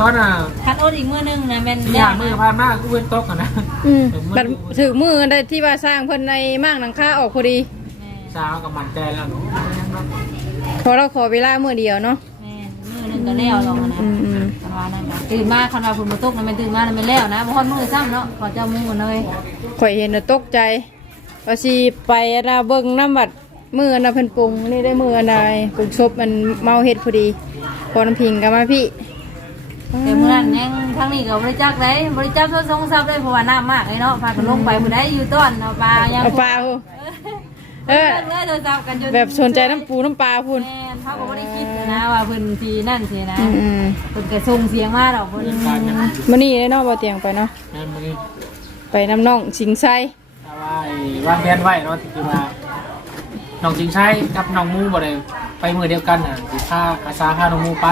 ตอนน่ะคันอดอีกมื้อนึงนะแม่นที่หามือผ่านมากกูเว้นตกกันนะอืมบัดถึงมือได้ที่ว่าสร้างเพิ่นในม่างหลังคาออกพอดีแม่สาวกับมันใจแล้วหนูพอเราขอเวลามื้อเดียวเนาะแม่มื้อนึงก็แล้วลงนะอืมอืมคันว่านั่นก็ตื่นมาคันว่าฝนบ่ตกนะแม่นตื่นมาแล้วแม่นแล้วนะบ่ฮอดมื้อซ้ำเนาะขอเจ้ามื้อเลยข่อยเห็นแล้วตกใจว่าสิไปอันน่ะเบิ่งน้ำบัดมืออันน่ะเพิ่นปรุงนี่ได้มืออันใดปรุงซบมันเมาเฮ็ดพอดีพอน้ำพิงก็มาพี่ แต่มื้อนั้นยังทางนี้ก็บ่ได้จักได้บ่ได้จับโทรศัพท์ซับได้เพราะว่าน้ำมากเลยเนาะพากันลงไปผู้ใดอยู่ต้นเอาปลายังเอาปลาพูเออเลิกเลยโทรศัพท์กันจนแบบสนใจน้ำปูน้ำปลาพูนแม่นเขาก็บ่ได้คิดนะว่าเพิ่นสินั่นสินะอืมอืมเพิ่นก็ส่งเสียงมาดอกเพิ่นการยังมื้อนี้เนาะบ่เตียงไปเนาะนั่นมึงนี่ไปน้ำน้องสิงไซถ้าว่าไอ้วางแผนไว้เนาะที่ว่าน้องจิงใช้กับน้องมูบ่ได้ไปมือเดียวกันน่ะสิพาอาสาพาน้องมูไป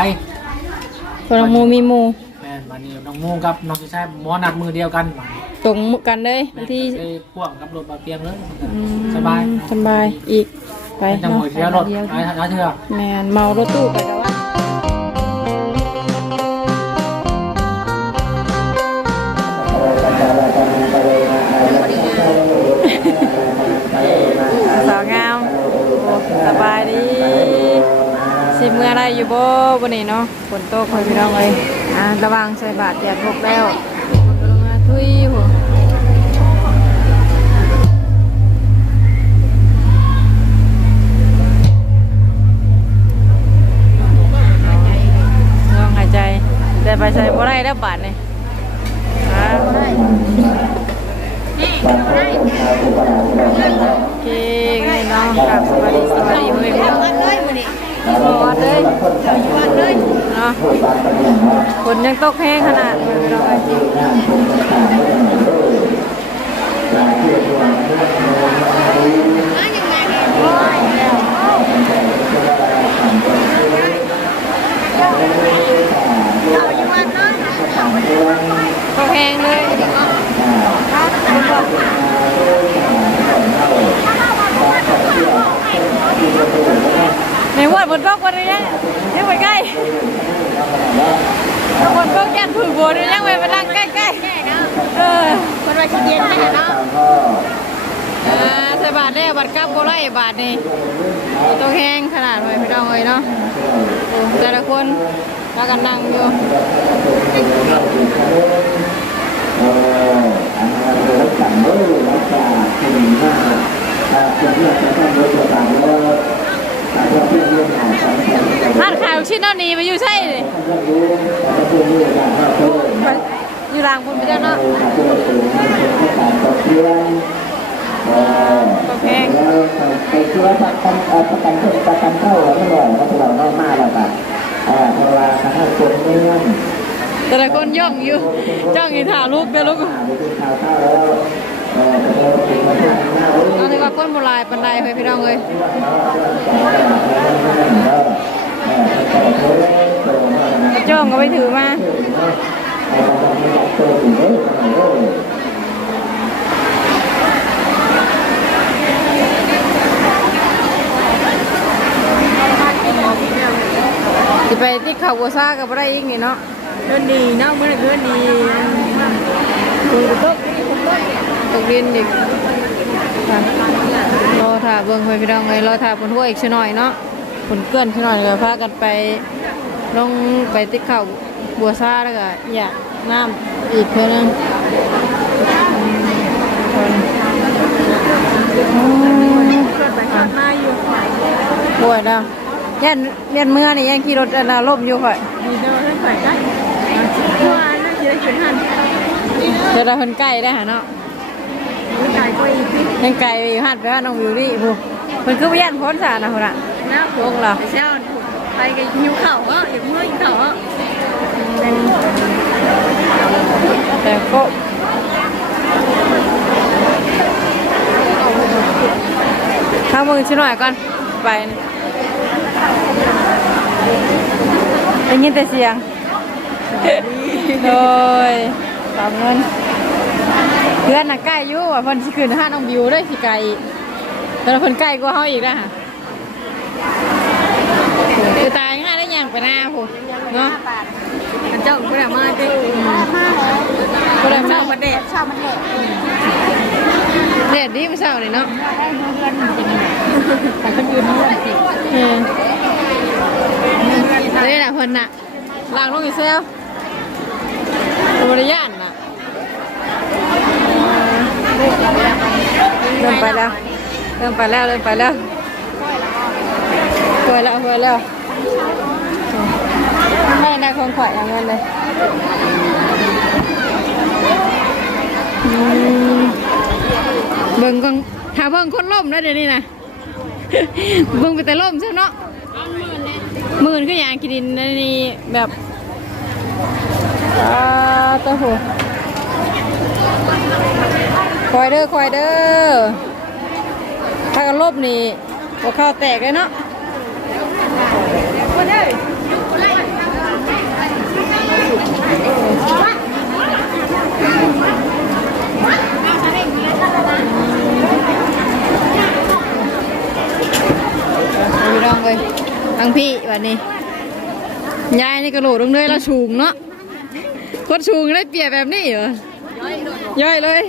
คนละหมูมีหมูแม่นวันนี้น้องมูกับน้องจิงใช้หมอนัดมือเดียวกันมาตรงกันเลยวันที่ได้พ่วงกับรถบาเปียงเลยอืมสบายสบายอีกไปจังหเนาะวะเดียวรถหลายหลายเทื่อ แมนเมารถตู้ไปแล้วว่า ไรอยู่บ่วันนี้เนาะฝนตกคอยพี่น้องเลยอ่าระวังใส่บาตรแดดพกแล้วฝนก็ลงมาทุยหัวลองหายใจแต่ไปใส่บ่ได้แล้วบาทนี่อ่าโอเคงั้นเนาะกลับสวัสดีสวัสดีเพื่อ นๆวัดเลยวันเลยเนาะฝนยังตกแห้งขนาดนี้ไม่ต้องไปตกแห้งเลยในวัดฝนตกวันนี้ยังไปใกล้ฝนตกยันผืนบัวยังไปมานั่งใกล้ๆเออ คนว่าสิเย็นแม่เนาะ อ่าใส่บาทได้บัตร กลับโบไล่บาทนี่ตัวแห้งขนาดไว้พี่น้องเลยเนาะแต่ละคนพากันนั่งอยู่ทานข่าวชิ้นนั่นนี่ไปอยู่ใช่เลยอยู่รางบนไปเจ้าเนาะ แห้งไปช่วยประกันเอ่อประกันเข้าประกันเข้าแล้วไม่หน่อยเพราะเราไม่มากแล้วค่ะเอ่อเพราะว่าทางด้านคนเมืองแต่ละคนย่องอยู่จ้องอีถ่าลูกเด้อลูกอ่าไปดูข่าวเข้าแล้วเอ่อจะเป็นสิ่งที่น่ารู้เอาถือว่าก้นโบราณปันไดไปพี่น้องเลยจ้องก็ไปถือมา ไปที่เขาบัวซ่ากับอะไรอีกนี่เนาะเดินดีเนาะมื้อนั้นเดินดีคือตกตกดินอีกค่ะรอถ่าเบิ่งไปพี่น้องเลยรอถ่าผลหัวอีกชัหน่อยเนาะผลเกลื่อนชัหน่อยเลยพากันไปลงไปที่เขาบัวซ่าแล้วก็อยากน้ำอีกเพื่อนึงคนอืมไปข้างหน้าอยู่ปวดอะ เลียนเลียนเมื่อนี่ยังขี่รถอันน่ะล่มอยู่ค่อยดีเด้อเพิ่นไปได้เมื่อวานน่ะสิได้ขึ้นหันจะได้เพิ่นใกล้ได้หาเนาะมื้อไกลก็อีกทียังไกลไปอยู่หัดไปว่าน้องวิวนี่ผู้เพิ่นคือบ่ย่านพ้นสานะพุ่นน่ะนะลงเหรอไปเช้าไปก็หิวข้าวอะอยากมื้อหิวข้าวอะแต่ก็ถ้ามึงชิหน่อยก่อนไปนะ ได้ยินแต่เสียงโดยตามเงินเพื่อนน่ะใกล้อยู่ว่าเพิ่นสิขึ้นห้าน้องบิวได้สิไกลอีกแต่ว่าเพิ่นใกล้กว่าเฮาอีกนะฮะคือตายง่ายได้ยังไปหน้าผู้เนาะกันเจ้าก็ได้มาติมาแล้วก็ได้มาเช้ามันแดดเช้ามันแดดแดดดีมื้อเช้านี่เนาะได้เงินเป็นยังไงแต่คนยืนเงินสิเอ อเด้น่ะเพิ่นน่ะล้างลงอีกเซลบ่ได้ย่านน่ะเริ่มไปแล้ว เริ่มไปแล้ว เริ่มไปแล้วปล่อยแล้วปล่อยแล้วไม่ได้คนข่อยเอาเงินเลยอืมเบิ่งก่อนถ้าเบิ่งคนล่มแล้วเดี๋ยวนี้นะเบิ่งไปแต่ล่มใช่เนาะห มื่นก็อย่างกินดินในนี่แบบอ่าตัวโหคอยเด้อคอยเด้อถ้ากันลบนี่หัวข้าวแตกเลยเนาะเอาพี่น้องเลย ทางพี่วันนี้ ยายนี่กระโดดลงเลยแล้วชูงเนาะโคตรชูงได้เปียบแบบนี้เหรอย่อยเลย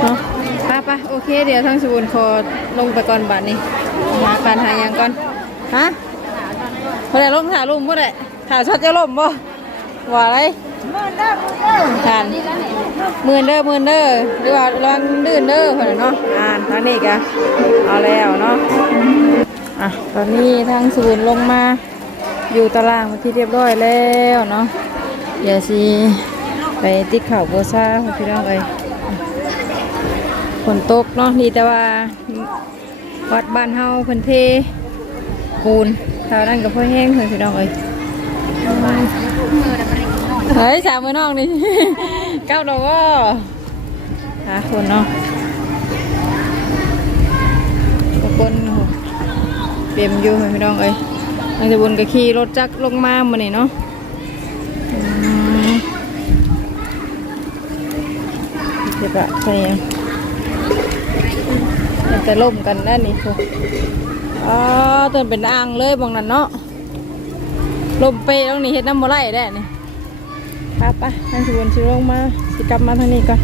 เนาะไป้าป้าโอเค เดี๋ยวทางสบุนคอลงไปก่อนบัดนี้หาการหายังก่อน ฮะบ่ได้ล่มถ่ายล่มบ่ได้ถ่ายช็อตจะล่มบ่ ว่าอะไรทานหมื่นเด้อหมื่นเด้อหรือว่าลองดื่นเด้อเพิ่นน่ะเนาะอ่านทางนี้กะเอาแล้วเนาะอะตอนนี้ทางศูนย์ลงมาอยู่ตารางเป็นที่เรียบร้อยแล้วเนาะเดี๋ยวสิไปติดข่าวโบซ่าของพี่น้องเอ้ยฝนตกเนาะดีแต่ว่าวัดบ้านเฮาเพิ่นเทปูนชาวนั่นกับพ่อแห้งเลยพี่น้องเอ้ย เฮ้ยสามมือน้องนี่เก้าดอกว่าหาคนเนาะทุกคนโอ้โหเตรียมอยู่พี่น้องเอ้ยนางจะบุญกับขี่รถจักรลงมามานี่เนาะเจ็บอะใช่ยังมันจะล่มกันนั่นนี่พวกอ๋อตัวเป็นอ่างเลยบางนั้นเนาะลมเปตรงนี้เฮ็ดน้ำมะไรได้นี่ ป้าป้าทางสิวนสิลงมาสิกลับมาทางนี้ก่อน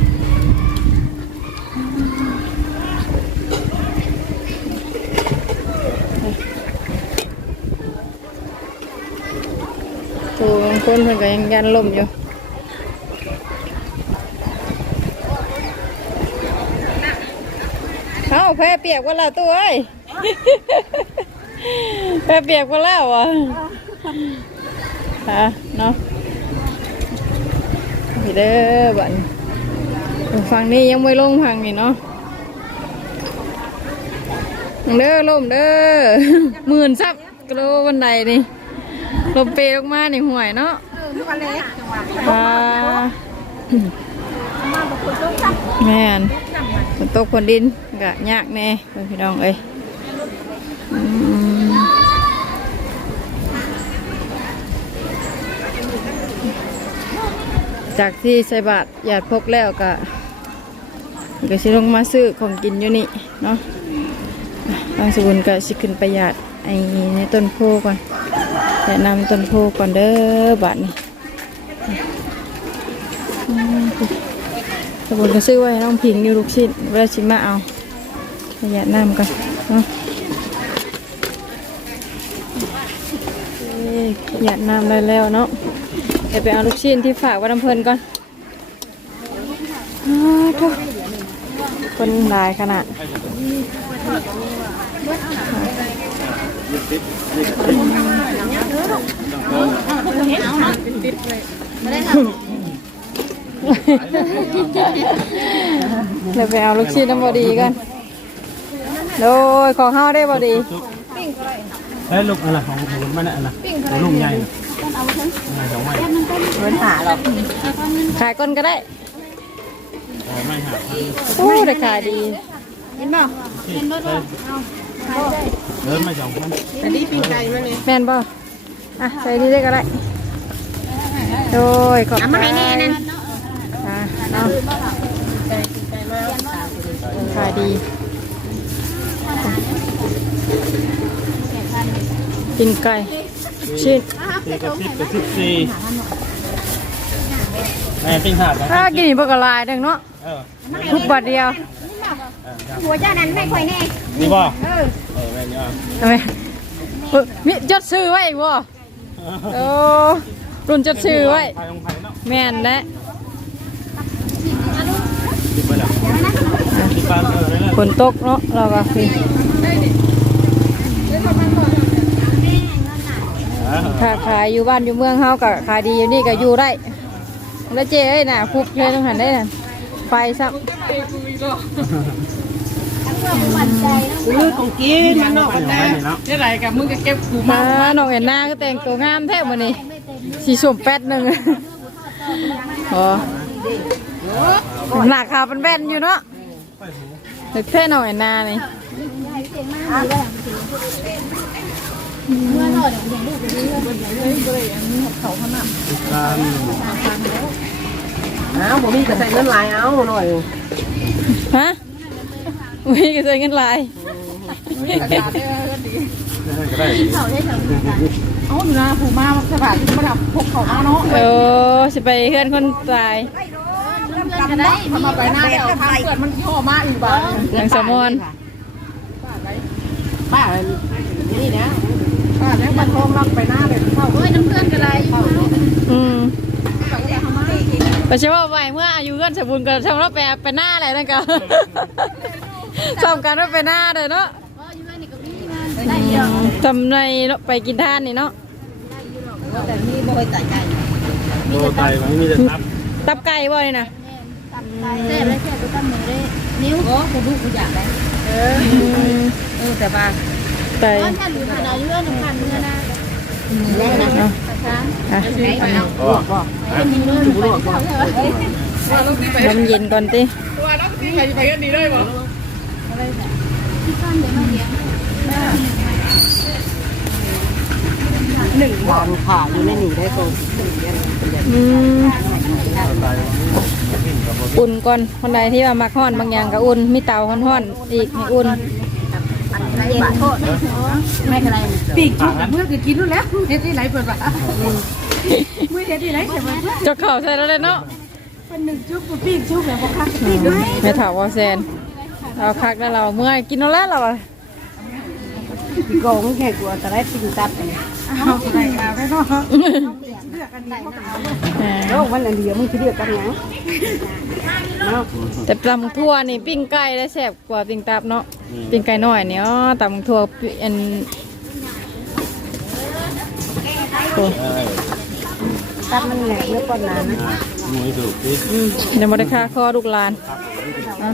ตัวบางคนเพิ่นก็ยังยันลมอยู่เอ้าแพ้เปียกว่าละตัวเอ้ยแป๊บเปียกไปแล้วอะฮะเนาะ พี่เด้อบันฝั่งนี้ยังไม่ลงฝั่งนี้เนาะเด้อลมเด้อหมื่นซับกโลวันใดนี่ลมเปรย์ออกมานี่ห่วยเนาะอ่าแม่นตกฝนดินกะยากแน่เพิ่นพี่น้องเอ้ย อืม จากที่ใส่บาทหยาดพกแล้วก็ก็สิลงมาซื้อของกินอยู่นี่เนาะบางสบุนก็สิขึ้นประหยัดไอ้ในต้นโพก่อนแนะนำต้นโพก่อนเด้อบาทนี่อืมสบุนก็ซื้อไว้ให้น้องพิงอยู่ลูกชิ้นเวลาชิมาเอาประหยัดน้ำก่อนเนาะหยาดน้ำได้แล้วเนาะ เดี๋ยวไปเอาลูกชิ้นที่ฝากไว้น้ำเพลินก่อนอ้าวโถ่คนหลายขนาดเดี๋ยวไปเอาลูกชิ้นน้ำบอดีกันโดยของเฮาได้บอดีเฮ้ยลูกอะไรของผมมันอะไรของลูกใหญ่ ไม่สองไม่ขายก้นก็ได้ไม่หาโอ้ได้ขายดีเดินไม่สองคนแม่นบ่อะใส่นี่ได้ก็ได้โดยขอบใจมาให้แน่นั่นอะเนาะขายดีกินไก่ ชิ้นสี่กับสิบกับสิบสี่แม่ปิ้งหาดนะถ้ากินอีกบกลายดังเนาะเออทุกบาทเดียวหัวเจ้านั้นไม่ค่อยแน่นี่บ่เออแม่นี่อะทำไมเฮ้ยมีจดซื้อไว้อีกบ่โอ้รุ่นจดซื้อไว้ไผ่ลงไผ่เนาะแม่นและติดไปแล้วติดปลาเออเลยฝนตกเนาะเราก็คือ นะค้าขายอยู่บ้านอยู่เมืองเฮาก็ขายดีอยู่นี่ก็อยู่ได้แล้วเจ๊เอ้ยน่ะคุบเลยต้องหันได้น่ะไปซับลือของกินมันเนาะไปไหนเนาะได้ไรกับมึงก็เก็บกูมาน้องเอ็นนาก็แต่งตัวงามแท้มื้อนี้สีส้มแป๊ดหนึงโอ้หนักขาเป็นแบนอยู่เนาะเด็กแท้น้องเอ็นนานี่ อ้าวผมมีกระใส่เงินลายเอาหน่อยฮะมีก็ใช้เงินลายก็ได้เอาอยู่นะผูมาสบายมาดับพกเขามาเนาะเออสิไปเพื่อนคนตายกันได้ทำมาไปหน้าเดียวทางเกิดมันห่อมาอีกบ้างนางสมอนป้านี่นะ แล้วมันทองรับไปหน้าเลยเข้าเอ้ยน้ำเพื่อนกันไรอืมไปเชื่อว่าไหวเมื่ออายุเกินสมบูรณ์ก็ทำรับไปไปหน้าอะไรนั่นก็ทำการว่าไปหน้าเลยเนาะทำในเนาะไปกินท่านนี่เนาะแต่นี่บ่เคยตัดใจโตไตมันมีแต่ตับตับไก่บ่นี่นะแซ่บเลยแซ่บตัวตั้มมือได้นิ้วโอ้กระดูกกูอยากได้เออเออแต่ว่า ไก่ถ้าหรือขนาดเลื่อนน้ำพันเนื้อนะแรกนะอะอ๋อน้ำเย็นก่อนติหนึ่งวันขาอยู่ในหนีได้ตัวอืมอุ่นก่อนคนใดที่ว่ามักฮ้อนบางอย่างก็อุ่นมีเตาฮ้อนๆอีกให้อุ่น เย็นโทษไม่เป็นไรปีกชุบเมื่อกี้กินรู้แล้วเฮ็ดที่ไหนเปิดปะเมื่อเฮ็ดที่ไหนใช่ไหมเจะเข่าใส่แล้วเลยเนาะเป็นหนึ่งชุบปีกชุบแบบว่าคักปีกด้วยไม่ถามว่าแซนเอาคักแล้วเราเมื่อยกินเอาแล้วเราอะปีกงแค่กลัวแต่ได้ปีกตัดเอาใส่กาไปเนาะเลือกกันดีโลกวันอันเดียวมึงจะเลือกกันยังเนาะแต่ตำทั่วนี่ปิ้งไก่ได้แซ่บกว่าปิ้งตับเนาะปิ้งไก่น้อยเนี่ยอ๋อตำทั่วอันโอ้ตัดมันแหลกเนื้อปนน้ำนะหมูดุดิเดี๋ยวมาได้ค่าข้อลูกหลานอะ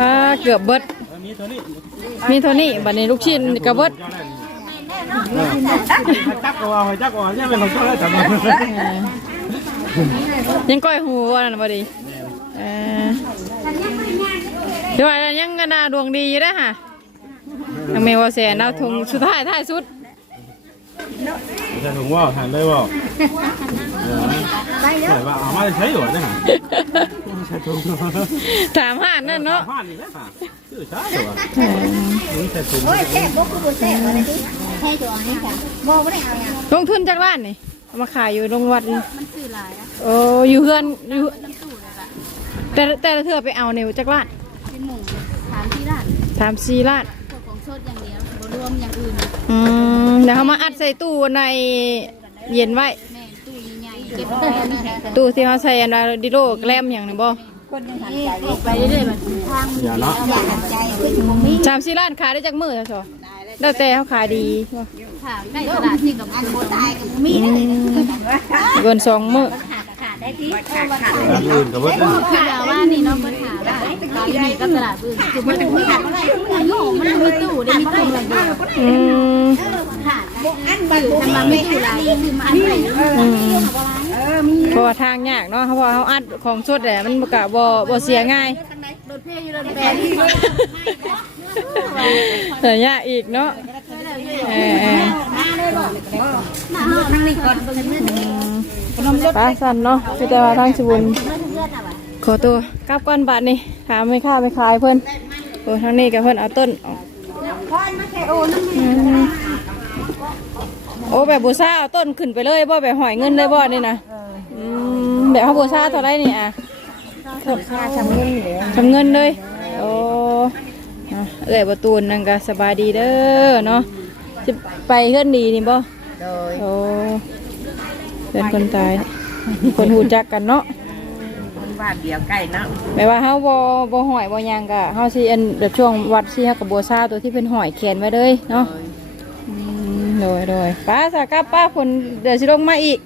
อ่าเกือบเบิดมีตัวนี้มีเท่านี้บัดนี้ลูกชิ้นกระเบิด จักก็ว่าจักก็ว่าเนี่ยเป็นของเจ้าแล้วจังเออยังก้อยหูว่านั่นบ่ดีเออเดี๋ยวว่ายังกันนาดวงดีอยู่นะฮะยังไม่ว่าแสนเอาถุงสุดท้ายท้ายสุดจะถึงว่าหันได้บ่ใช่ว่าเอามาใช้อยู่นะฮะใช้ ถุงถามหานนั่นเนาะผ่านนี่นะฮะชื่อช้าอยู่อะเออนี่ใช้ถุงโอ้ยแซ่บบ่คือบ่แซ่บอะไรที่แท้ตัวนี้ค่ะบ่บ่ได้เอาอย่างลงทุนจากร้านนี่เอามาขายอยู่โรงวัดมันซื้อหลายนะโอ้อยู่เฮือนอยู่แต่แต่ละเธอไปเอาเนี่ยจากร้านเป็นหมูถามที่ร้านถามซีร้านพวกของสดอย่างเดียวบ่รวมอย่างอื่นอืมเดี๋ยวเขามาอัดใส่ตู้ในเย็นไว้แม่ ตู้ใหญ่ๆเก็บไว้นะตู้ที่เขาใส่อันดาดิโลแกลมอย่างนี้บ่ไปเรื่อยๆมันทางอย่าเนาะอยากใจคือบ่มีชามซีร้านขายได้จากมือซะแล้วแต่เขาขายดีบ่ถามได้ตลาดที่กับอันบ่ตายกับบ่มีได้เกินสองมือขาดขาดได้ที่อื่นกับว่าคือเราว่านี่เนาะปัญหาได้ตอนนี้ก็ตลาดอื่นคือมันไม่ขาดอะไรมันอยู่มันมีตู้ได้มีตู้อะไรอยู่อืมขาดอันบัตรทำมาไม่ตู้ไรคือมาอันไหนอื มเพราะว่าทางยากเนาะเพราะว่าเขาอัดของสดแหละมันบ่กะบ่บ่เสียง่ายรถเพ่อยู่รถแปดที่แต่ยากอีกเนาะเออเออมาเลยบอกมาห้องนั่งนี่ก่อนเป็นเพื่อนป้าสันเนาะคือแต่ว่าทางสบุญเพื่อนอะวะขอตัวกลับก้อนบาทนี่ถามไม่ค่าไปขายเพิ่นโอ้ทางนี้กับเพิ่นเอาต้นออกอืมโอ้แบบบูซ่าเอาต้นขึ้นไปเลยบ่แบบหอยเงินเลยบ่นี่นะ อืมแบบเขาบูซ่าเท่าไรนี่อะค่าทำเงินเหลือทำเงินเลยโอ้อะเอ้ยประตูนนั่งก็สบายดีเด้อเนาะจะไปเพื่อนดีนี่บ่โดยโอ้เป็นคนตาย คนหูจักกันเนาะคนบ้านเดียวใกล้เนาะแม่ว่าเฮาบ่บ่หอยบ่หยังก็เฮาสิอันเดี๋ยวช่วงวัดสิเฮากับบัวซาตัวที่เป็นหอยเขียนไว้เลยเนาะอืมโดยโดยป้าสากลับป้าฝนเดี๋ยวสิลงมาอีก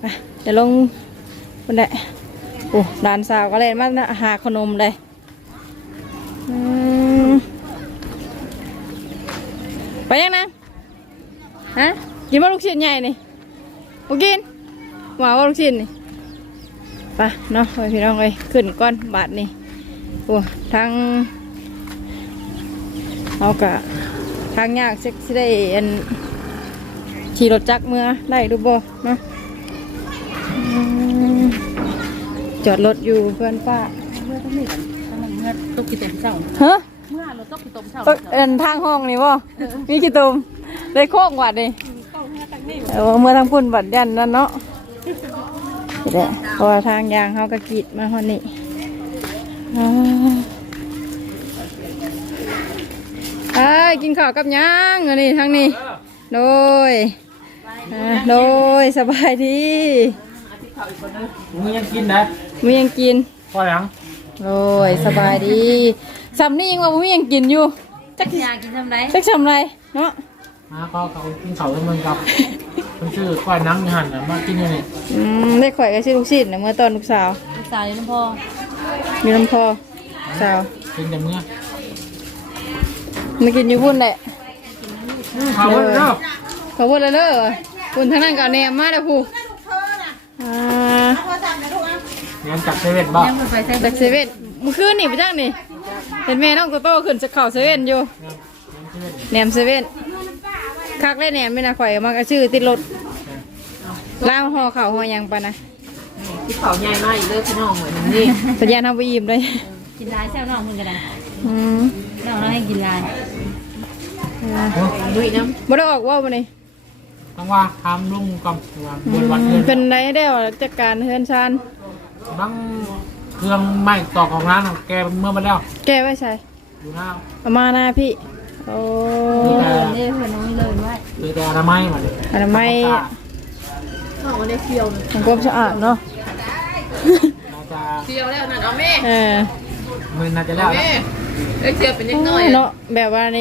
ไปเดี๋ยวลง คนใดโอ้ดานสาวก็เลยมาหาขนมเลยไปยังนะฮะกินบ่ลูกชิ้นใหญ่นี่บ่กินหวาว่าลูกชิ้นนี่ไปเนาะไปพี่น้องเลยขึ้นก้อนบาทนี่โอ้ทางเอากะทางยากเซ็กสิได้อันขี่รถจักรเมื่อได้ดูบ่เนาะอืม จอดรถอยู่เพื่อนป้าเมื่อต้องมีกันต้องมาเมื่อตกกี่ตุ่มเช้าฮะเมื่อเราตกกี่ตุ่มเช้าตกเอ็นทางห้องนี่บ่มีกี่ตุ่มได้โค้งวัดนี่เออเมื่อทางพุ่นบัดยันนั่นเนาะนี่แหละเพราะว่าทางยางเขาก็กรีดมาฮอดนี่อ่าไอ้ายกินข้าวกับหยังอันนี้ทางนี้โดยอ่าโดยสบายดีมึงยังกินได้ มียังกินพอหลังโดยสบายดีสำนี่ยังว่ามียังกินอยู่จักสิอยากกินทำไรจักทำไรเนาะมาเขาเขากินเขาเป็นเมืองกับมันชื่อก้อยนังหันน่ะมากินอยู่นี่อืมได้ข่อยก็ชื่อลูกศิษย์นะเมื่อตอนลูกสาวลูกสาวอยู่น้ำพ่อมีน้ำพอสาวกินแต่เมื่อมากินอยู่พุ่นแหละเขาเด้อเขาพูดแล้วเด้อพุ่นทางนั้นก็เอาแหนมมาแล้วผู้อ่า เงินจากเซเว่นบ้ายังไม่ไปใส่ดักเซเว่นเมื่อคืนนี่ไปจ้างนี่เห็นแม่น้องโตโต้ขึ้นจะเข่าเซเว่นอยู่แหนมเซเว่นคักเลยแหนมไม่น่าข่อยมากชื่อติดรถล่ามห่อเข่าวห่อหยังปะนะที่เขาใหญ่มากอีกเด้อพี่น้องเหมือนนี่ปัญญาทำไปอิ่มเลยกินลายแซ่บน้องมึงกันนะอืมน้องเราให้กินลายอ่าด้วยน้บ่ได้ออกว่าวันนี้ต้องว่าทำลุงกับว่าบนวัดเงินเป็นไรได้วจัดการเฮือนชาน บังเครื่องไม้ตอกของร้านของแกเมื่อมาแล้ว แกไว้ใส่อยู่หน้าเอามาหน้าพี่ โอ้นี่เลยนี่เพื่อนน้องนี่เลยไว้คือแต่อนามัยมาเลยอนามัยำน้องได้เคียวทำความสะอาดเนาะน่าจะเคียวแล้วนั่นเอาแม่เออมือน่าจะแล้วนะได้เคียวเป็นเล็กน้อยเนาะแบบว่าใน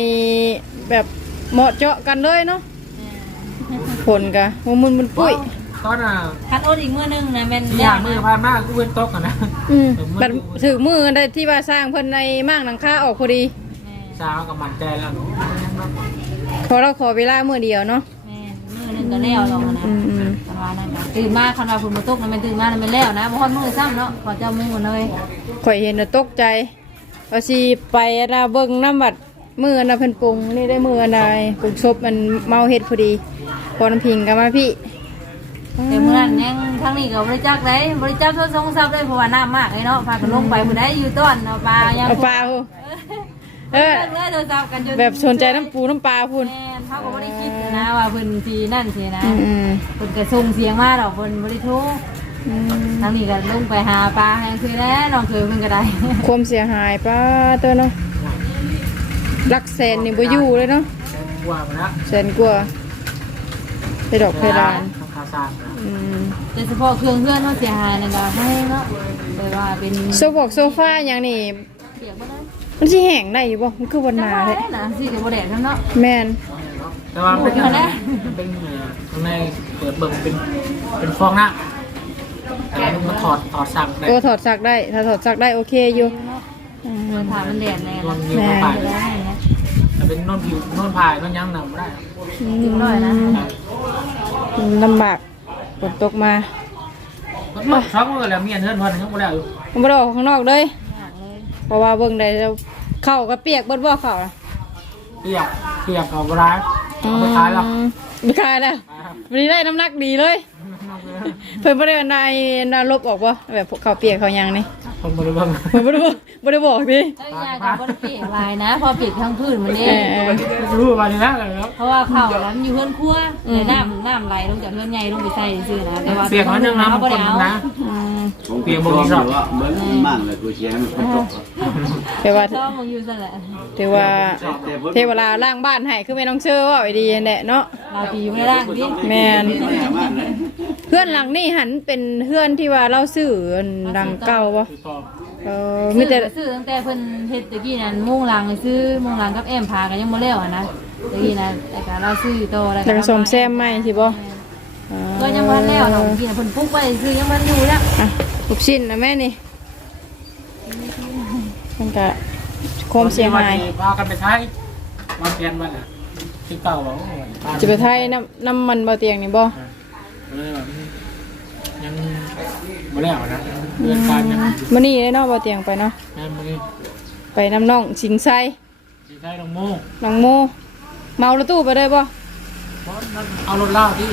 แบบเหมาะเจาะกันเลยเนาะผลกะมันมันมันปุ้ย ตอนน่ะคัดโอดอีกมือนึงนะแม่นที่ย่างมือพานมากกูเป็นโต๊ะกันนะอืมบัดถือมือกันได้ที่ว่าสร้างเพิ่นในม่างหลังคาออกพอดีสาวกับมันใจแล้วเพอเราขอเวลามือเดียวเนาะแม่มือนึงก็แล้วลงนะอืมอืมคันว่านั่นก็ตื่นมาคันว่าคุณมาตกนะแม่ตื่นมาแล้วมันแล้วนะบ่ฮอดมือซ้ำเนาะขอเจ้ามือเลยข่อยเห็นแล้วตกใจว่าสิไปนะเบิ่งน้ำบัดมือนะเพิ่นปรุงนี่ได้มืออะไรปรุงซบมันเมาเฮ็ดพอดีพอน้ำพิงกันมาพี่ แต่มื้อนั้นยังทางนี้ก็บ่ได้จักได้บ่ได้จับโทรศัพท์ซับได้เพราะว่าน้ำมากเลยเนาะพากันลงไปผู้ใดอยู่ต้นเอาปลายังเอาปลาพูเออเลิกโทรศัพท์กันจนแบบสนใจน้ำปูน้ำปลาพูนแม่นเขาก็บ่ได้คิดนะว่าเพิ่นสินั่นสินะอืมอืมเพิ่นก็ส่งเสียงมาดอกเพิ่นบ่ได้โทรอืมทางนี้ก็ลงไปหาปลาให้คือแน่น้องเคยเพิ่นก็ได้ความเสียหายป้าตัวเนาะหลักแสนนี่บ่อยู่เลยเนาะกว่ามาแล้วแสนกว่าไปดอกเพดานทำคาซานอืม โดยเฉพาะเครื่องเพื่อนเขาเสียหายนั่นก็ให้เนาะเลยว่าเป็นโซบอกโซฟาอย่างนี้เปียกบ่ได้มันสิแห้งได้อยู่บ่มันคือวันหนาเลเลยยนะสิเดี๋ยวบ่แดดทั้งเนาะแม่นแต่ว่าเป็นมันเป็นข้างในเปิดเบิ่งเป็นเป็นฟองหน้าแต่มันถอดถอดสั่งได้โอ้ถอดซักได้ ถ้าถอดซักได้โอเคอยู่อืม เดินทางมันแดดแน่นนะนยิ้มไปได้นะแต่เป็นนนผิวนนพายนนยังหนำได้จริงด้วยนะลำบาก ฝนตกมามันช็อกมือแล้วเมียนเฮือนวันนึงก็แล้วอยู่ผมบ่ได้ออกข้างนอกเลยอยากเลยเพราะว่าเบิ่งได้แล้วเข้าก็เปียกเบิดบ่เข้าอะเปียกเปียกเอาร้ายเอาไปขายแล้วอืมไปขายแล้ววันนี้ได้น้ำหนักดีเลยเพิ่นบ่ได้นายนาลบออกบ่แบบเข้าเปียกเข้าหยังนี่เคนบ่ได้เบิ่งบ่ได้บอกบ่ได้บอกดิไอ้ยากับบริเปียกลายนะ พอเปียกทั้งพื้นมันเอเองอรู้ว่านี่นะแล้วเพราะว่าเข่าแล้วมันอยู่เพื่อนครัวในน้ำน้ำไหลลงจากเพื่อนใหญ่ลงไปใส่ซื่อนะแต่ว่าเสียงมันยังน้ำเขาคนบ่ได้เอานะ อืมเปลี่ยนบ่มีชอบเหมือนมั่งเลยกูเชียร์มันตกแต่ว่าชอบมึงอยู่ซะแหละแต่ว่าเทวดาล่างบ้านให้คือแม่น้องเชื่อว่าไอ้ดีแหละเนาะ เราที่อยู่ในร่างที่แม่น เพื่อนหลังนี่หันเป็นเพื่อนที่ว่าเราซื้ออันดังเก่าบ่คือต่อเออมีแต่ซื้อตั้งแต่เพิ่นเฮ็ดตะกี้นั้นมุ่งหลังซื้อมุ่งหลังกับแอมพากันยังบ่แล้วอะนะตะกี้นั้นแต่ก็เราซื้อโตแล้วแล้วก็สมแซมใหม่สิบ่ก็ยังบ่แล้วเนาะกินเพิ่นปุ๊กไว้ซื้อยังบ่อยู่แล้วอะลูกชิ้นนะแม่นี่มันก็ความเสียหายพากันไปไทยวางแผนไว้น่ะที่เก่าว่าโอ้ยพาจะไปไทยน้ำน้ำมันบ่เตียงนี่บ่เลยแบบยัง บ่แล้วนะเรื่องการยังมื้อนี้เนาะบ่เตียงไปเนาะงานมื้อนี้ไปน้ำน้องสิงไซสิใช้ลงโม่น้องโม เมารถตู้ไปได้บ่เพราะนั่นเอารถเล่าที่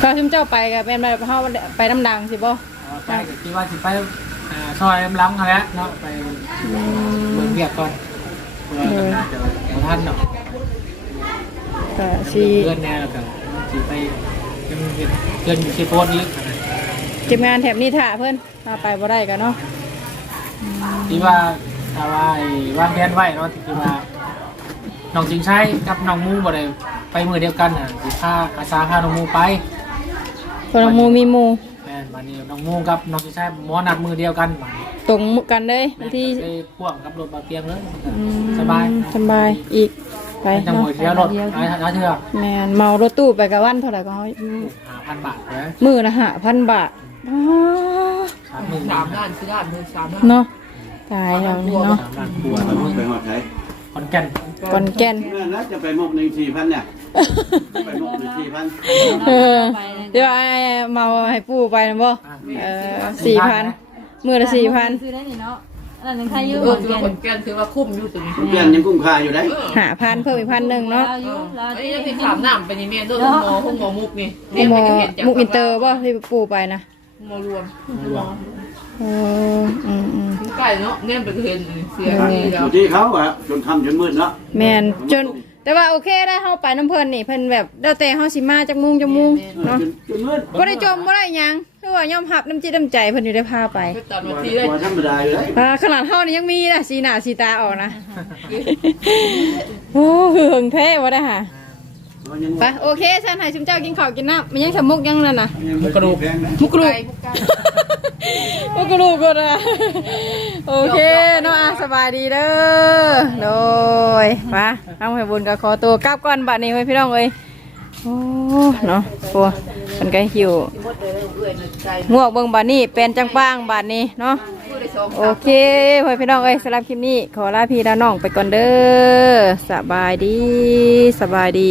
ถ้าชุมเจ้าไปก็เป็นแบบเฮาไปน้ำดังสิบ่เอาไปก็คิดว่าสิไปอ่าซอยล้ำๆเขาแล้วเนาะไปเบิ่งเรียกก่อนเพื่อจะน่าจะบ่ทันเนาะก็สิเพื่อนแน่แล้วก็สิไปยังเฮ็ดเพื่อนอยู่ที่โพสต์อีก ทีมงานแถบนี้ถ่าเพิ่นมาไปบ่ได้กันเนาะที่ว่าถ้าว่าไอ้วางแผนไว้เนาะที่ว่าน้องจิงชัยกับน้องมูบ่ได้ไปมือเดียวกันน่ะสิพาอาสาพาน้องมูไปเพนหมูมีหมูแม่นบัดนี้น้องมูกับน้องจิงชัยหมอนัดมือเดียวกันบัดนี้ตรงกันเลยแม่นที่ไปพ่วงกับรถบาเตียงเลยอืมสบายสบายอีกไปไปจังหเนาะวัดเดียวรถหลายหลายเทื่อแม่นเมารถตู้ไปกับวันเท่าไหร่ก็เฮาหาพันบาทเลยมื้อละ5,000บาท อ๋อสามหมื่นสามล้านสี่ล้านสามล้านเนาะตายแล้วนี่เนาะสามล้านกว่าไปหมดไปหมดไหนขอนแก่นก่อนแก่นเมื่อนั้นจะไปมกหนึ่งสี่พันเนี่ยไปมกหนึ่งสี่พันเออเดี๋ยวไอ้เมาให้ปู่ไปนะบ่เออสี่พันมือละสี่พันซื้อได้นี่เนาะอันนั้นใครอยู่เอขออนถือแก่ว่านคนแก่นถือว่าคุ้มอยู่ถึงเพื่อนยังกุ้มคาอยู่ได้หาพันเพิ่มอีกพันหนึ่งเนาะเราอยู่เราไอ้ที่ยังที่ขามน้ำเป็นยังไงด้วยห้องหมอห้องหมอมุกนี่เรียนหมไปอก็เห็นจากมุกอินเตอร์บ่ที่ปู่ไปนะ หมอรวมเอออืมอืมใกล้เนาะเนี่ยไปก็เห็นเสียดีแล้วอยู่ที่เขาอะจนค่ำจนมืดแล้วแม่นจน แต่ว่าโอเคได้เฮาไปน้ำเพิ่นนี่เพิ่นแบบแล้วแต่เฮาสิมาจากมุงจากมุงเนาะจนจนมืดบ่ได้จมบ่ได้หยังคือว่ายอมรับน้ำจิตน้ำใจเพิ่นอยู่ได้พาไปก็ตอนกว่าวันที่ได้กว่าธรรมดาอยู่ได้อ่าขนาดเฮานี่ยังมีนะสีหน้าสีตาออกนะโอ้คือหึงแท้บ่ได้ค่ะยัง ไปโอเคฉันให้ชุมเจ้ากินข้าวกินน้ำมันยังสมุกยังนั่นน่ะ มุกกระดูกแพงนะมุกกรูมุกกรูก็ได้โอเคเนาะอะสบายดีเด้อโดยไปเอาให้บุญกับขอตัวกลับก่อนบัดนี้ไว้พี่น้องเอ้ยโอ้เนาะปัวมันก็หิวงวกเบิ่งบัดนี้เป็นจังป้างบัดนี้เนาะโอเคไว้พี่น้องเอ้ยสำหรับคลิปนี้ขอลาพี่ลาน้องไปก่อนเด้อสบายดีสบายดี